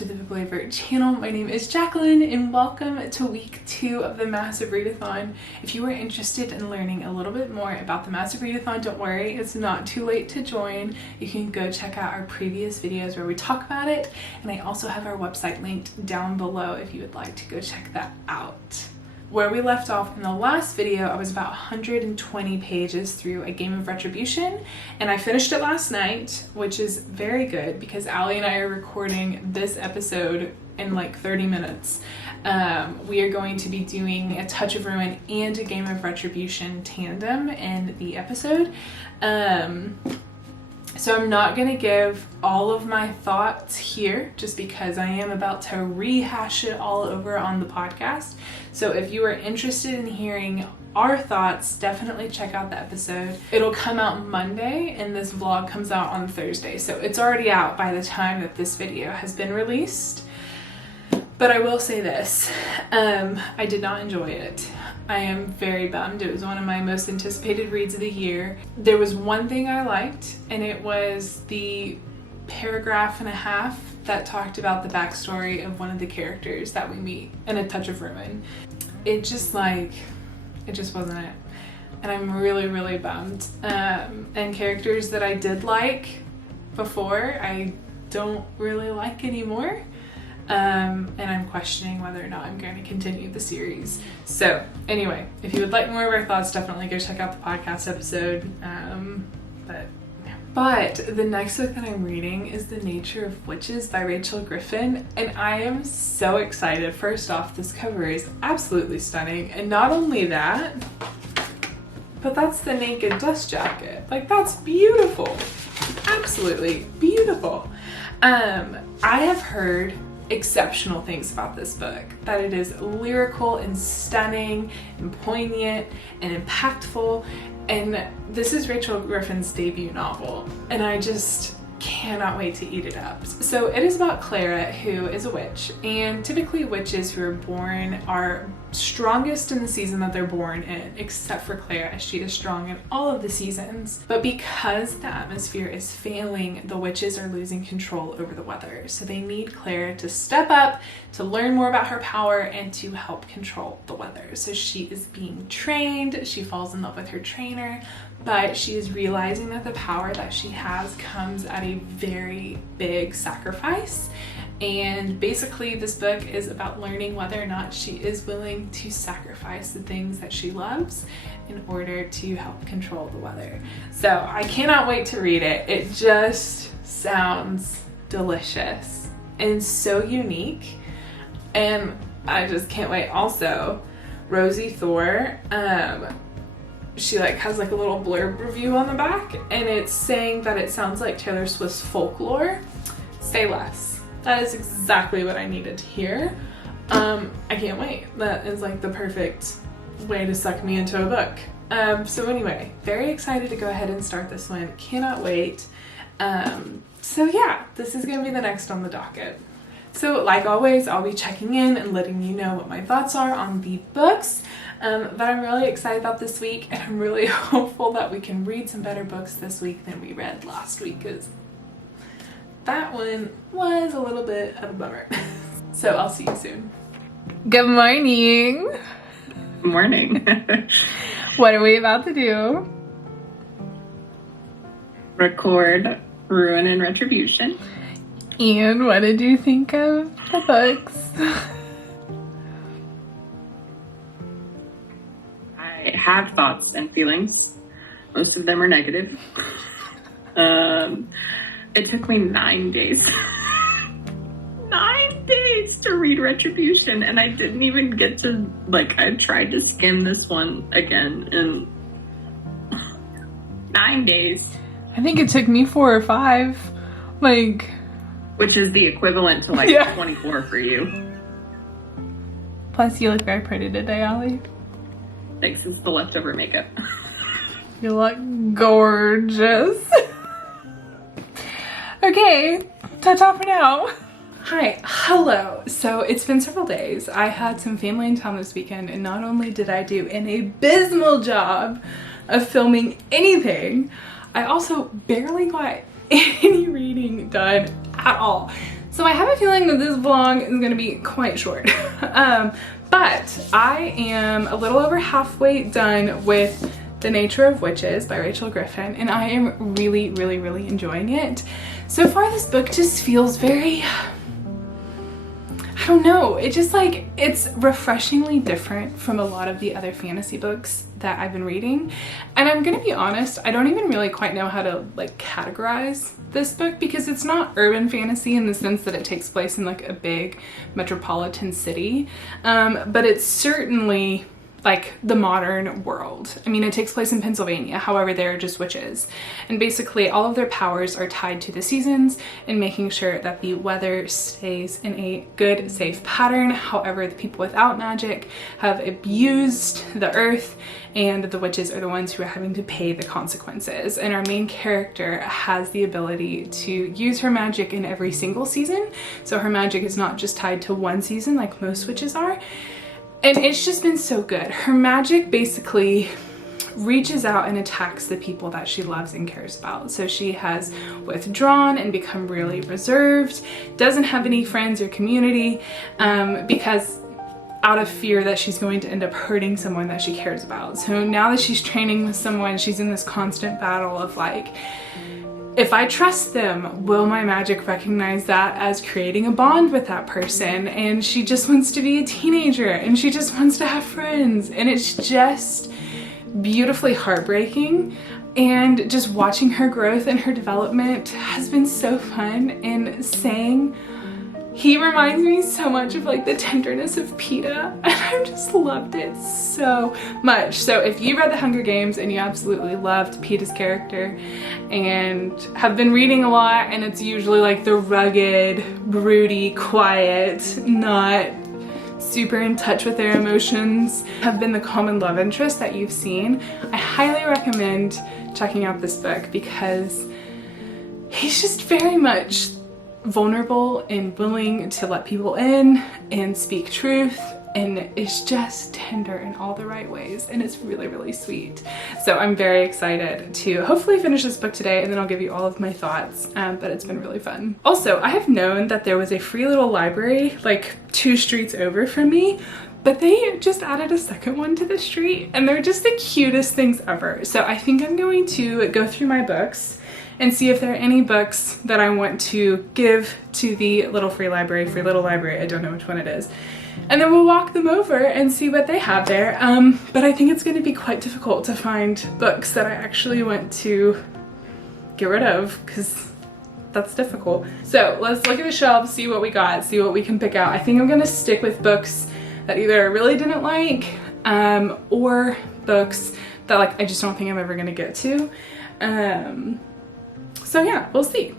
to the Bibliovert channel. My name is Jacqueline and welcome to week 2 of the Maassive Readathon. If you are interested in learning a little bit more about the Maassive Readathon, don't worry, it's not too late to join. You can go check out our previous videos where we talk about it, and I also have our website linked down below if you would like to go check that out. Where we left off in the last video, I was about 120 pages through A Game of Retribution, and I finished it last night, which is very good because Allie and I are recording this episode in like 30 minutes. We are going to be doing A Touch of Ruin and A Game of Retribution tandem in the episode. So I'm not going to give all of my thoughts here just because I am about to rehash it all over on the podcast. So if you are interested in hearing our thoughts, definitely check out the episode. It'll come out Monday and this vlog comes out on Thursday. So it's already out by the time that this video has been released. But I will say this, I did not enjoy it. I am very bummed. It was one of my most anticipated reads of the year. There was one thing I liked, and it was the paragraph and a half that talked about the backstory of one of the characters that we meet in A Touch of Ruin. It just wasn't it. And I'm really, really bummed. And characters that I did like before, I don't really like anymore. And I'm questioning whether or not I'm going to continue the series. So anyway, if you would like more of our thoughts, definitely go check out the podcast episode. But the next book that I'm reading is The Nature of Witches by Rachel Griffin, and I am so excited. First off, this cover is absolutely stunning, and not only that, but that's the naked dust jacket. Like, that's beautiful. Absolutely beautiful. I have heard exceptional things about this book, that it is lyrical and stunning and poignant and impactful, and this is Rachel Griffin's debut novel, and I just cannot wait to eat it up. So it is about Clara, who is a witch, and typically witches who are born are strongest in the season that they're born in, except for Clara. She is strong in all of the seasons, but because the atmosphere is failing, the witches are losing control over the weather. So they need Clara to step up, to learn more about her power, and to help control the weather. So she is being trained, she falls in love with her trainer, but she is realizing that the power that she has comes at a very big sacrifice. And basically this book is about learning whether or not she is willing to sacrifice the things that she loves in order to help control the weather. So I cannot wait to read it. It just sounds delicious and so unique, and I just can't wait. Also, Rosie Thor, she has a little blurb review on the back, and it's saying that it sounds like Taylor Swift's Folklore. Say less. That is exactly what I needed to hear. I can't wait. That is like the perfect way to suck me into a book. So anyway, very excited to go ahead and start this one. Cannot wait. So yeah, this is gonna be the next on the docket. So like always, I'll be checking in and letting you know what my thoughts are on the books that I'm really excited about this week, and I'm really hopeful that we can read some better books this week than we read last week, because that one was a little bit of a bummer. So I'll see you soon. Good morning. Good morning. What are we about to do? Record Ruin and Retribution. And what did you think of the books? I have thoughts and feelings. Most of them are negative. It took me 9 days. 9 days to read Retribution, and I didn't even get to, I tried to skim this one again in 9 days. I think it took me 4 or 5. Which is the equivalent to 24 for you. Plus, you look very pretty today, Allie. Thanks, it's the leftover makeup. You look gorgeous. Okay, ta-ta for now. Hi, hello. So it's been several days. I had some family in town this weekend, and not only did I do an abysmal job of filming anything, I also barely got any reading done at all. So I have a feeling that this vlog is gonna be quite short. But I am a little over halfway done with The Nature of Witches by Rachel Griffin, and I am really enjoying it. So far this book just feels very, I don't know, it just like, it's refreshingly different from a lot of the other fantasy books that I've been reading. And I'm gonna be honest, I don't even really quite know how to like categorize this book, because it's not urban fantasy in the sense that it takes place in like a big metropolitan city, but it's certainly like the modern world. I mean, it takes place in Pennsylvania, however, they're just witches. And basically all of their powers are tied to the seasons and making sure that the weather stays in a good, safe pattern. However, the people without magic have abused the earth, and the witches are the ones who are having to pay the consequences. And our main character has the ability to use her magic in every single season. So her magic is not just tied to one season like most witches are. And it's just been so good. Her magic basically reaches out and attacks the people that she loves and cares about. So she has withdrawn and become really reserved, doesn't have any friends or community, because out of fear that she's going to end up hurting someone that she cares about. So now that she's training with someone, she's in this constant battle of like, if I trust them, will my magic recognize that as creating a bond with that person? And she just wants to be a teenager and she just wants to have friends. And it's just beautifully heartbreaking. And just watching her growth and her development has been so fun. And saying, he reminds me so much of like the tenderness of Peeta, and I've just loved it so much. So if you read The Hunger Games and you absolutely loved Peeta's character and have been reading a lot, and it's usually like the rugged, broody, quiet, not super in touch with their emotions, have been the common love interest that you've seen, I highly recommend checking out this book, because he's just very much vulnerable and willing to let people in and speak truth, and it's just tender in all the right ways, and it's really sweet. So I'm very excited to hopefully finish this book today, and then I'll give you all of my thoughts, but it's been really fun. Also, I have known that there was a free little library like 2 streets over from me, but they just added a second one to the street, and they're just the cutest things ever. So I think I'm going to go through my books and see if there are any books that I want to give to the little free little library, I don't know which one it is. And then we'll walk them over and see what they have there. But I think it's gonna be quite difficult to find books that I actually want to get rid of, because that's difficult. So let's look at the shelves, see what we got, see what we can pick out. I think I'm gonna stick with books that either I really didn't like, or books that like I just don't think I'm ever gonna get to. So yeah, we'll see.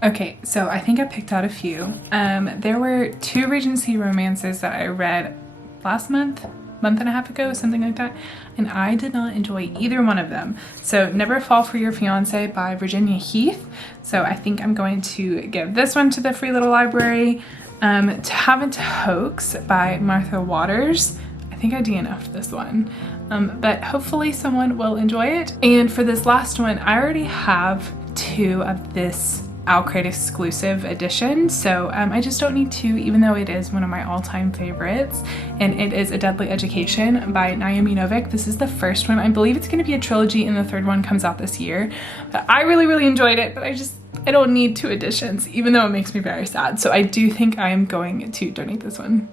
Okay, so I think I picked out a few. There were 2 Regency romances that I read last month and a half ago, something like that, and I did not enjoy either one of them. So Never Fall for Your Fiance by Virginia Heath. So I think I'm going to give this one to the free little library. To Haven't Hoax by Martha Waters. I think I DNF'd this one, but hopefully someone will enjoy it. And for this last one, I already have 2 of this Owlcrate exclusive edition, so I just don't need to, even though it is one of my all-time favorites, and it is A Deadly Education by Naomi Novik. This is the first one. I believe it's going to be a trilogy, and the 3rd one comes out this year. But I really enjoyed it, but I don't need 2 editions, even though it makes me very sad. So I do think I am going to donate this one.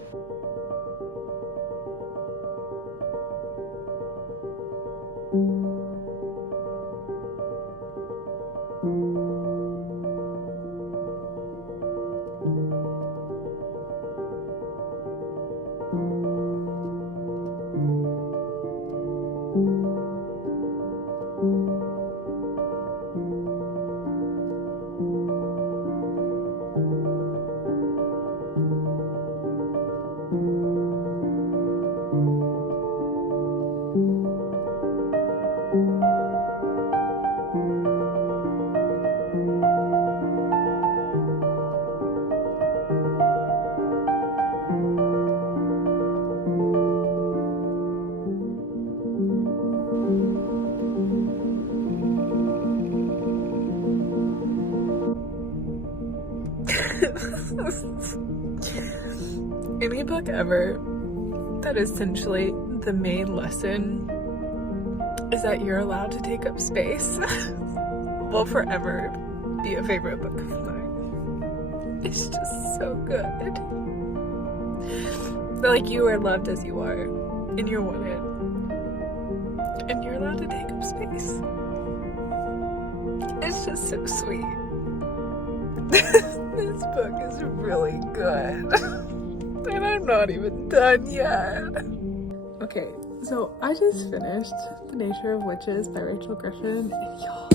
Any book ever that essentially the main lesson is that you're allowed to take up space will forever be a favorite book of mine. It's just so good. Like, you are loved as you are, and you're wanted, and you're allowed to take up space. It's just so sweet. This book is really good. And I'm not even done yet. Okay, so I just finished The Nature of Witches by Rachel Griffin. And y'all,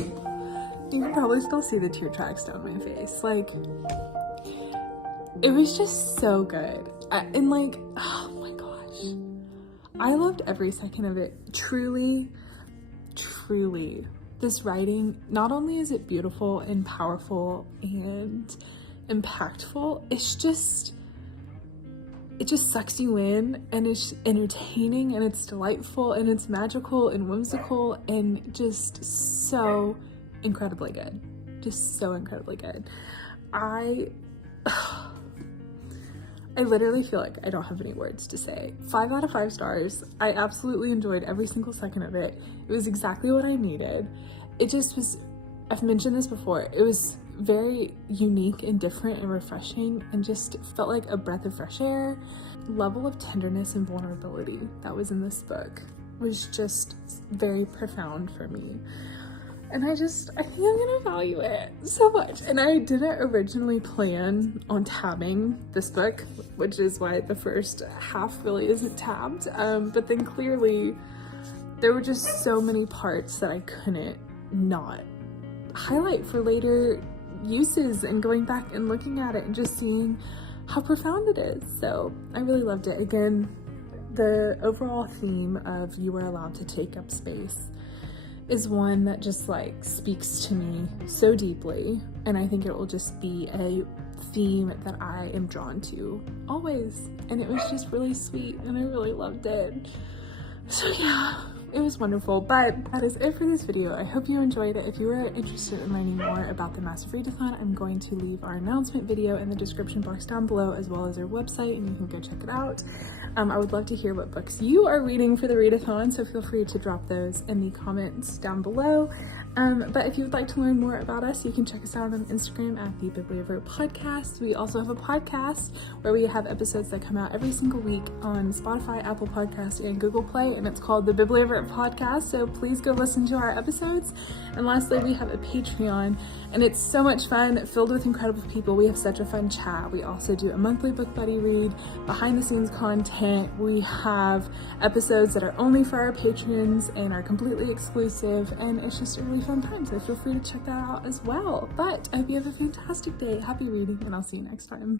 you can probably still see the tear tracks down my face. Like, it was just so good. And like, oh my gosh. I loved every second of it. Truly, truly. This writing, not only is it beautiful and powerful and impactful, it just sucks you in, and it's entertaining, and it's delightful, and it's magical and whimsical, and just so incredibly good. Just so incredibly good. I literally feel like I don't have any words to say. 5 out of 5 stars. I absolutely enjoyed every single second of it. It was exactly what I needed. It just was, I've mentioned this before, it was very unique and different and refreshing, and just felt like a breath of fresh air. Level of tenderness and vulnerability that was in this book was just very profound for me. And I think I'm gonna value it so much. And I didn't originally plan on tabbing this book, which is why the first half really isn't tabbed. But then clearly there were just so many parts that I couldn't not highlight for later uses, and going back and looking at it and just seeing how profound it is. So I really loved it. Again, the overall theme of you are allowed to take up space is one that just like speaks to me so deeply, and I think it will just be a theme that I am drawn to always. And it was just really sweet, and I really loved it. So yeah, it was wonderful. But that is it for this video. I hope you enjoyed it. If you are interested in learning more about the Maassive Readathon, I'm going to leave our announcement video in the description box down below, as well as our website, and you can go check it out. I would love to hear what books you are reading for the Readathon, so feel free to drop those in the comments down below. But if you would like to learn more about us, you can check us out on Instagram at the Bibliovertpodcast. We also have a podcast where we have episodes that come out every single week on Spotify, Apple Podcasts, and Google Play, and it's called the Bibliovertpodcast, so please go listen to our episodes. And lastly, we have a Patreon, and it's so much fun, filled with incredible people. We have such a fun chat. We also do a monthly book buddy read, behind the scenes content. We have episodes that are only for our patrons and are completely exclusive, and it's just a really fun time, so feel free to check that out as well. But I hope you have a fantastic day. Happy reading, and I'll see you next time.